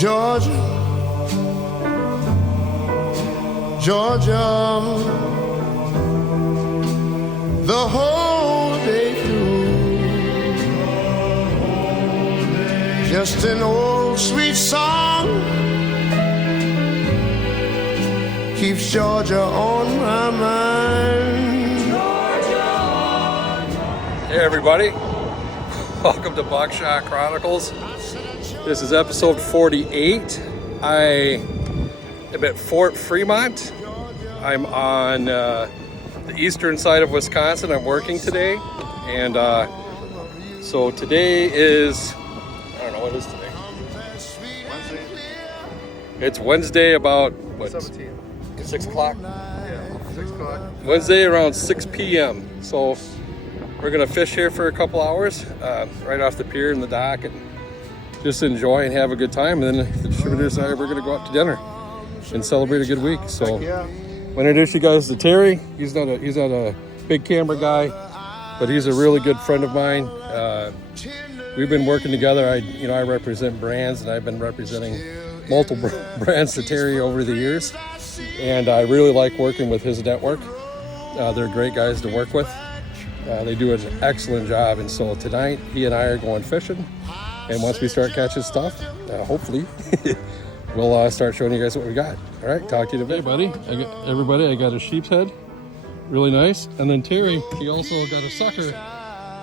Georgia, Georgia, the whole day through. Just an old sweet song keeps Georgia on my mind. Hey everybody, welcome to Buckshot Chronicles. This is episode 48. I am at Fort Fremont. I'm on the eastern side of Wisconsin. I'm working today, and so today is, I don't know what it is today. Wednesday. It's Wednesday about what? 17. 6 o'clock. Yeah, 6 o'clock. Wednesday around 6 p.m. So we're gonna fish here for a couple hours, right off the pier in the dock, and just enjoy and have a good time. And then the distributors and I, we're gonna go out to dinner and celebrate a good week. So Yeah. I'm gonna introduce you guys to Terry. He's not a big camera guy, but he's a really good friend of mine. We've been working together. I represent brands, and I've been representing multiple brands to Terry over the years, and I really like working with his network. They're great guys to work with. They do an excellent job, and so tonight he and I are going fishing, and once we start catching stuff, hopefully we'll start showing you guys what we got. All right, talk to you today, buddy. I got a sheep's head, really nice. And then Terry, he also got a sucker.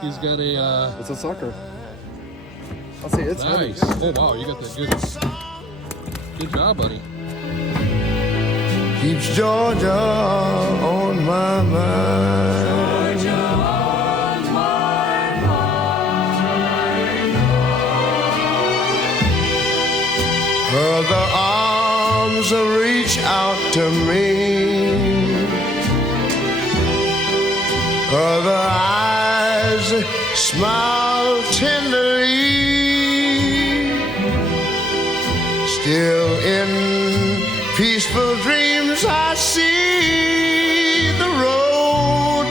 He's got a It's a sucker. I'll say it's nice. heavy. Oh wow, you got that good job, buddy. Keeps Georgia on my mind. Georgia on my mind. Her the arms reach out to me. Her the eyes smile tenderly. Still in peaceful dreams I see the road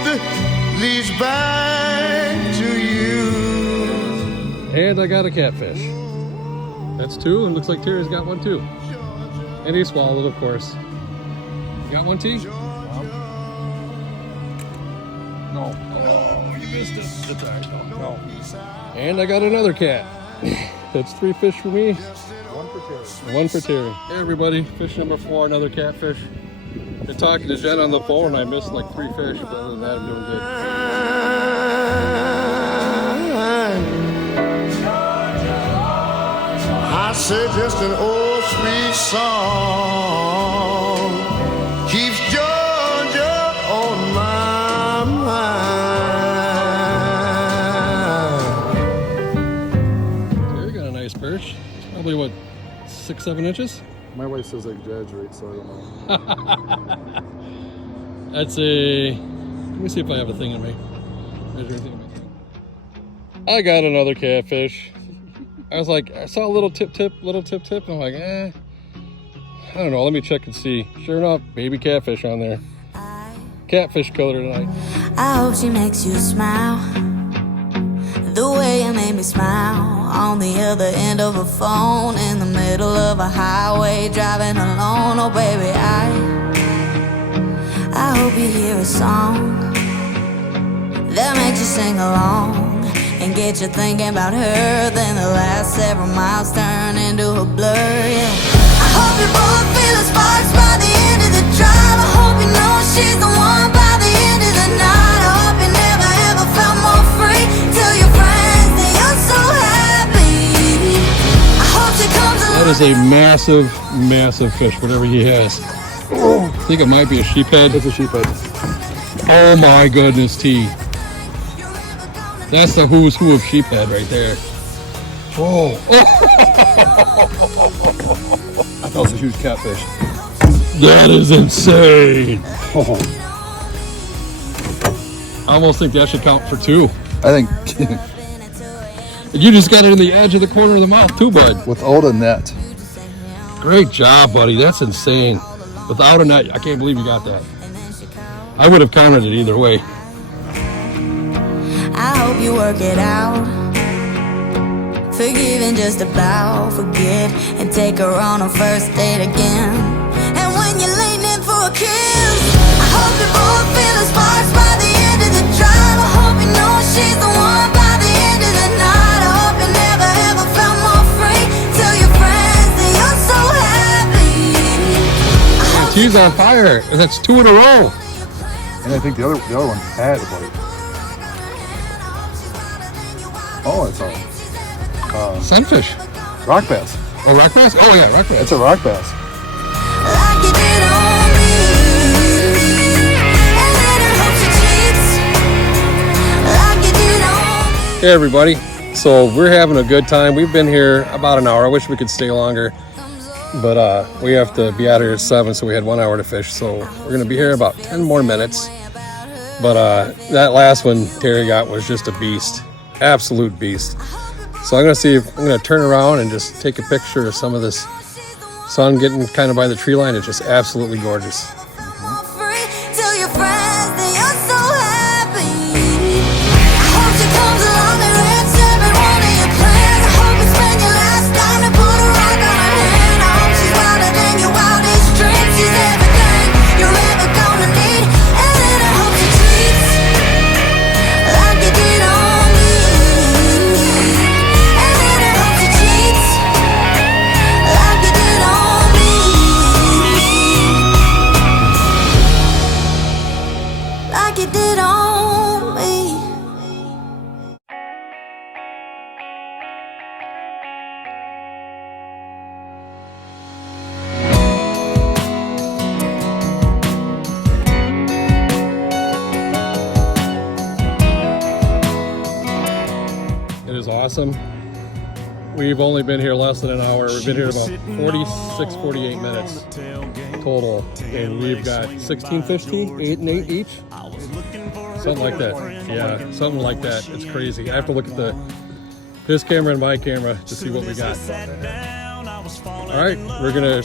leads back to you. And I got a catfish. That's two, and looks like Terry's got one too. And he swallowed, of course. You got one, T? No. Oh, you missed it. That's all right. No. And I got another cat. That's 3 fish for me. One for Terry. One for Terry. Hey everybody, fish number 4, another catfish. Been talking to Jen on the phone, and I missed like 3 fish, but other than that, I'm doing good. I said just an old sweet song keeps Georgia on my mind. Terry got a nice perch. It's probably what, 6-7 inches? My wife says I exaggerate, so I don't know. That's a, let me see if I have a thing in my, is there anything in my thing? I got another catfish. I was like, I saw a little tip, and I'm like, I don't know, let me check and see. Sure enough, baby catfish on there. Catfish color tonight. I hope she makes you smile the way you made me smile on the other end of a phone in the middle of a highway driving alone. Oh baby, I hope you hear a song that makes you sing along and get you thinking about her. Then the last several miles turn into a blur, yeah. I hope you both feel the sparks by the end of the drive. I hope you know she's the one by the end of the night. I hope you never ever felt more free. Tell your friends that you're so happy. I hope she comes along. That is a massive fish, whatever he has. I think it might be a sheephead. It's a sheephead. Oh my goodness, T. That's the who's who of sheephead right there. Oh. I thought it was a huge catfish. That is insane. Oh. I almost think that should count for 2. I think You just got it in the edge of the corner of the mouth too, bud. without a net. Great job, buddy. That's insane. Without a net, I can't believe you got that. I would have counted it either way. I hope you work it out. Forgive and just about forget, and take her on a first date again. And when you're leaning in for a kiss, I hope you both feel the sparks by the end of the drive. I hope you know she's the one by the end of the night. I hope you never ever felt more free. Tell your friends that you're so happy. I hope She's on fire. That's 2 in a row. And I think the other one had a bite. Oh, it's a Sunfish. rock bass. Oh, rock bass? Oh, yeah, rock bass. It's a rock bass. like you did on me. And then I hope she cheats like you did on me. Hey, everybody. So we're having a good time. We've been here about an hour. I wish we could stay longer. But we have to be out here at 7, so we had 1 hour to fish. So we're going to be here about 10 more minutes. But that last one Terry got was just a beast. Absolute beast. So I'm going to see if I'm going to turn around and just take a picture of some of this sun getting kind of by the tree line. It's just absolutely gorgeous. Tell your friends that you're so happy. I hope she comes along and wrecks every one of your plans. I hope you spend your last dime to put a rock on her hand. I hope she's wilder than your wildest dreams. She's everything you're ever gonna need. And then I hope she cheats like you did on me. And then I hope she cheats like you did on me. Like you did on me. It is awesome. We've only been here less than an hour. We've been here about 46, 48 minutes total. And we've got 16 fish, T? 8 and 8 each? Something like that. Yeah, something like that. It's crazy. I have to look at his camera and my camera to see what we got. All right, we're gonna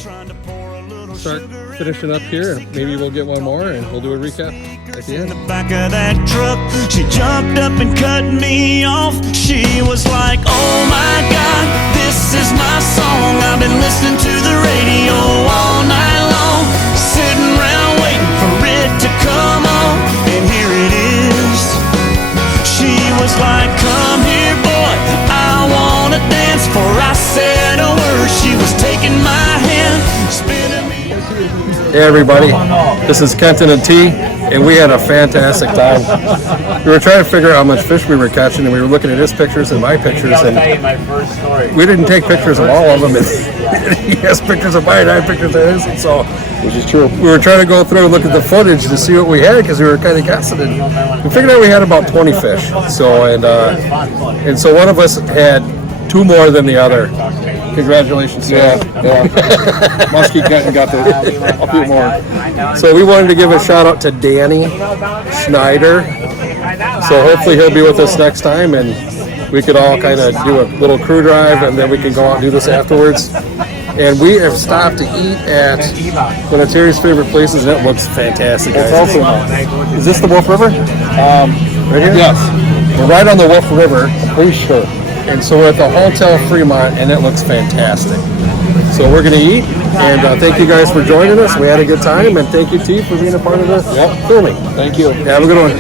start finishing up here. Maybe we'll get one more and we'll do a recap at the In end. the back of that truck, she jumped up and cut me off. She was like, oh my God, this is my song. I've been listening to the radio all night long, sitting around waiting for it to come on, and here it is. She was like, come here boy, I wanna dance. Before I said a word, she was taking my hand, spinning me. Hey everybody, this is Kenton and T, and we had a fantastic time. We were trying to figure out how much fish we were catching, and we were looking at his pictures and my pictures, and we didn't take pictures of all of them. And he has pictures of mine, I have pictures of his, and so Which is true. we were trying to go through and look at the footage to see what we had because we were kind of guessing, and we figured out we had about 20 fish. So and so one of us had 2 more than the other. Congratulations, Sam. Yeah. Muskie Kenton got a few more. So we wanted to give a shout out to Danny Schneider. So hopefully he'll be with us next time, and we could all kind of do a little crew drive, and then we can go out and do this afterwards. And we have stopped to eat at one of Terry's favorite places, and it looks fantastic. It's guys. also, is this the Wolf River? Right here? Yes. We're right on the Wolf River. Pretty sure. And so we're at the Hotel Fremont, and it looks fantastic. So we're going to eat, and thank you guys for joining us. We had a good time, and thank you, T, for being a part of the filming. Thank you. Have a good one.